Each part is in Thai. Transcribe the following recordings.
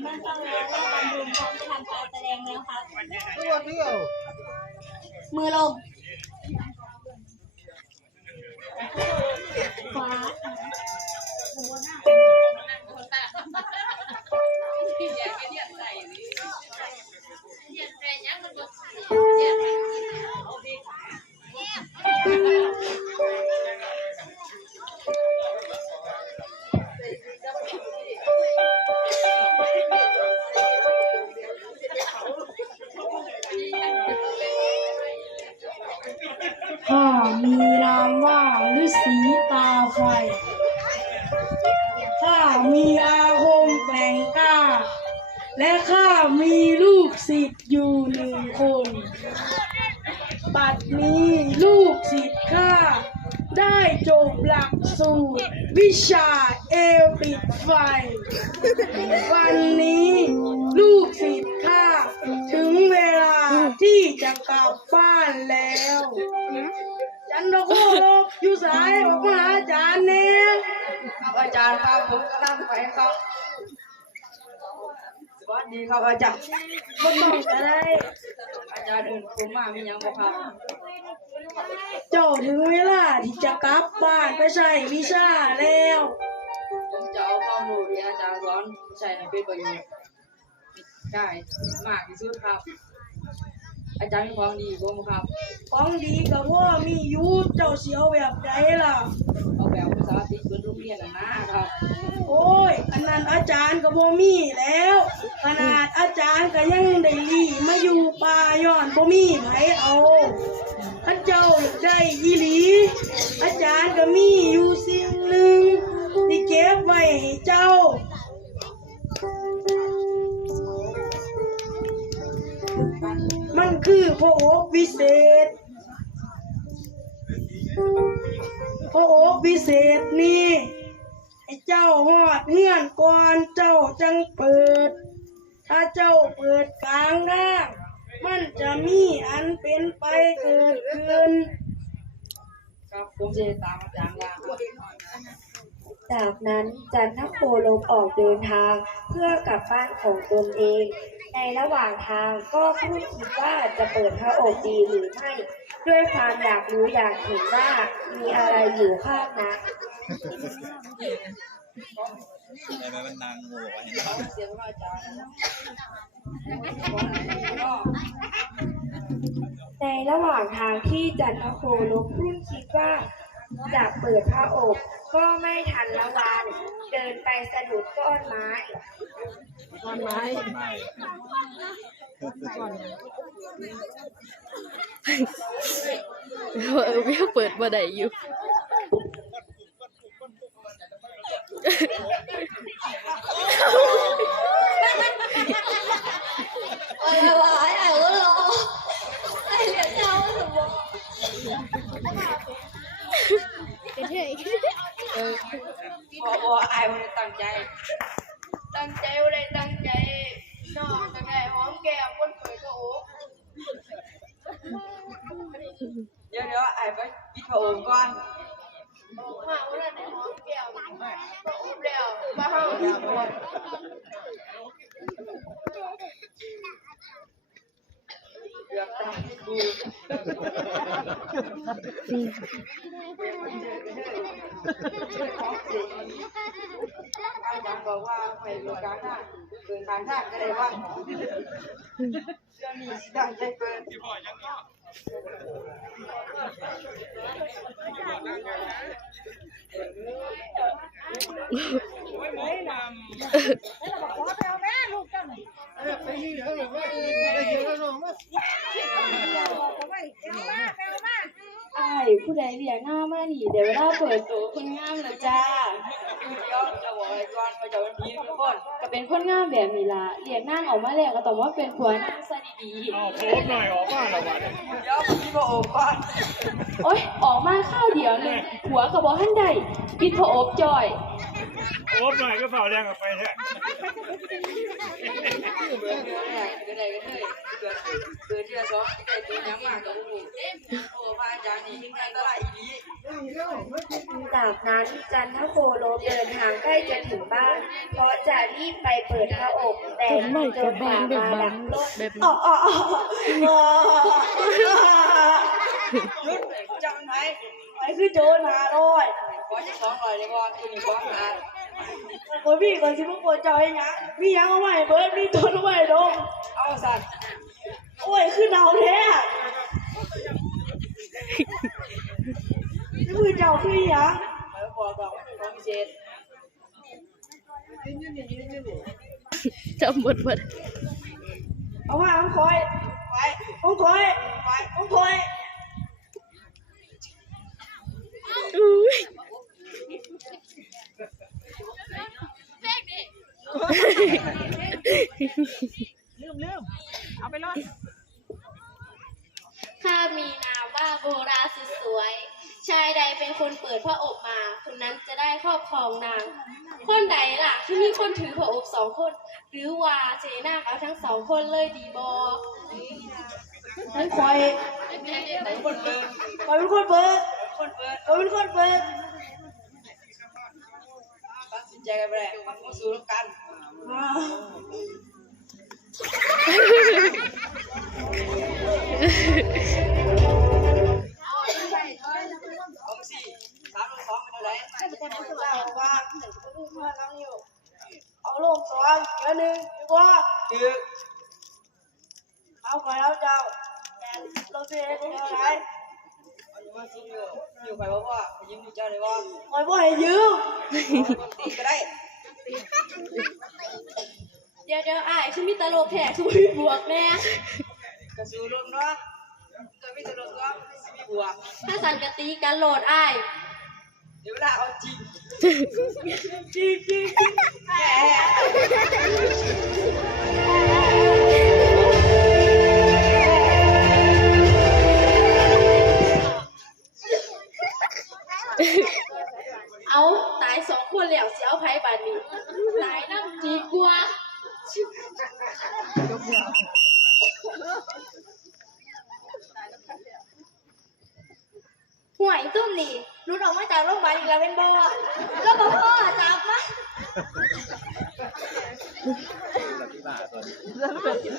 เมื่อต้องแล้วว่าบำรุงพร้อมจะทำการแสดงแล้วครับตัวเดียวมือลงขวาข้ อาคมแฝงกล้า และข้ามีลูกศิษย์อยู่หนึ่งคน บัดนี้ลูกศิษย์ข้าได้จบหลักสูตร วิชาเอลปิดไฟ วันนี้ลูกศิษย์ข้าถึงเวลาที่จะกลับบ้านแล้ว จันทโคลอยู่สายออกมาหาอาจารย์เนี่ย ครับอาจารย์ครับผมกำลังไปครับสวัสดีครับอาจารย์ก็ต้องจะได้อาจารย์อื่นผมมามีหยังบ่ครับเจ้าถึงเวลาที่จะกลับบ้านไปใช้วิชาแล้วผมจะเอาความรู้ที่อาจารย์สอนใช้ให้เป็นประโยชน์ได้มากที่สุดครับ อาจารย์มีความดีบ่ครับของดีกับว่ามีอยูเจ้าเสียวแบบใดล่ะ เอาแบบภาษาติดบนโรียนนะครับโอ้ยอันนั้นอาจารย์ก็บ่มีแล้วขนาดอาจารย์ก็ยังได้ลีมาอยู่ป่าย้อนบ่มีไผเอาถ้าเจ้าได้อีหลี อาจารย์ก็มีอยู่สิ่งหนึ่งที่เก็บไว้ให้เจ้ามันคือพระโอวิเศษ พระโอกวิเศษนี่ให้เจ้าหอดเงื่อนก่อนเจ้าจังเปิด ถ้าเจ้าเปิดกลางร่างมันจะมีอันเป็นไปเกิดขึ้นครับผมจะตามอาจารย์ลา จากนั้นจันทโคลมออกเดินทางเพื่อกลับบ้านของตนเอง ในระหว่างทางก็พูดคิดว่าจะเปิดพระโอกดีหรือไม่ ด้วยความอยากรู้อยากเห็นว่ามีอะไรอยู่ข้างนะทำไมมันนางงูวะเห็นปะเสียงว่าอาจารย์นะในระหว่างทางที่จันทโคลมพูดคิดว่า จะเปิดพระโอกก็ไม่ทันระวัง เดินไปสะดุดก้อนไม้ไม่เออไม่เปิดบ่ได้อยู่ อะไรวะไอ้ไอ้ก็รอไอ้เหรียญเจ้าสมบูรณ์ เออพอพออายมันตั้งใจ ตั้งใจว่าได้ตั้งใจนอนแต่ได้หอมแก้มคนเปิดพระโอก เดี๋ยวเดียวอายไปปิดพระองค์ก่อนมาว่าได้หอมแก้มพระโอกแล้วมาเฮาเกือบตายกูอาจารย์บอกว่าไปเดินกลางทางเดินกลางทางก็ได้ว่าเรื่องนี้สิตั้งใจเปิด ไอ้ผู้ใดเรียกหน้ามาหนีเดี๋ยวเราเปิดตัวคนงามแล้วจ้า กับเป็นผีทุกคนก็เป็นคนงามแบบนี้ละเรียกนั่งออกมาแล้วก็ต้องว่าเป็นผัวนางซะดีโค้งหน่อยออกมาแล้ววะเดี๋ยวพี่พระองค์ก่อนโอ๊ยออกมาข้าวเดียวหนึงผัวก็บอกหันใดพี่พระอบจอย โค้งหน่อยก็เฝ้าแรงกับไปแท้เบื่อเบื่อแรกก็ได้ก็ได้เกิดเกิดที่ละสองไอ้ตัวยังมากกับกูโอ้พระอาจารย์นี่ยิ่งอันตรายอีดีจาจากนั้นจันทโคลบเดินทางใกล้จะถึงบ้าน เพราะจะรีบไปเปิดพระอกแต่จนไม่จกระนบาป่างแบบมาบัดังกรถแบบอ๋อนี้อ๋ออ๋ออ๋อหยุดจังไหนไอ้คือโจรหาร้อยขอจะสองร้อยเลยว่าคุณมีของหา โอ้ยพี่ก่อนสิมาปวดใจอยยังมียังเอาไว้เบิร์ดมีตัวเอาไว้ดงเอาสัตว์โอ้ยคือหนาวแท้นี่มือเจ้าคือหยังไปบอกดอกว่าเป็นของพิเศษจำหมดหมดเอามาของคอยไปของคอย ไปของคอยอุ้ยข้ามีนามว่าโบราสุดสวย ชายใดเป็นคนเปิดพระอบมา คนนั้นจะได้ครอบครองนาง คนใดล่ะที่มีคนถือพระอบสองคน หรือว่าเจนาคเอาทั้งสองคนเลยดีบอนั่นคอยคนเปิดคอยเป็นคนเบิร์ดคนเปิดคอยเป็นคนเบิร์ดตัดสินใจกันไปเลยมาสู้กันอ่า เอาสี่สามสองเป็นอะไรว่าว่าลังอยู่เอาลงสองเดี๋ยวหนึ่งดีกว่าคือเอาไปแล้วเจ้าเราเสียตัวไหนเอาอยู่มาซิมอยู่อยู่ไปบอกว่ายิ้มดีเจ้าเลยว่าคอยบ่ให้ยืมตีก็ได้ เดี๋ยวเดี๋ยวอ้ายคือมีตลกแผลคือมีบวกแน่กระสูรวมเนาะจะไม่ตลกก็มีบัวถ้าสันกะตีกันโหลดอ้ายเดี๋ยวเวลาเอาจริงจริงจริงแหม แล้วเสียเอาไพ่บาดนี้ตายน้ำจีกว่าห่วยตุ้มนี่รุดออกมาจากโรงพยาบาลอีกแล้วเป็นบอแล้วบอกพ่อจับมาเย็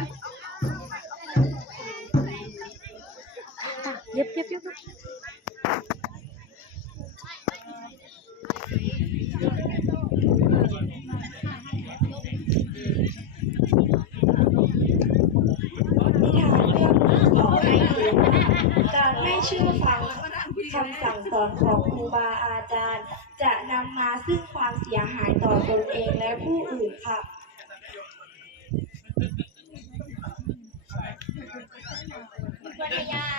บ เย็บเย็บนิทานเรื่องขอให้การไม่เชื่อฟังคำสั่งสอนของครูบาอาจารย์ จะนำมาซึ่งความเสียหายต่อตนเองและผู้อื่นค่ะวรรยา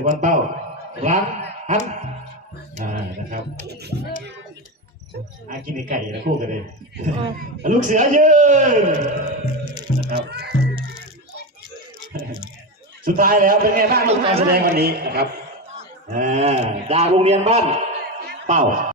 ยบอลเป้าหล้างอันอ่านะครับอากินไก่แล้วคู่กันเลยลูกเสือยืนนะครับ สุดท้ายแล้วเป็นไงบ้างลูกการแสดงวันนี้นะครับอ่าดาวโรงเรียนบ้านเป้า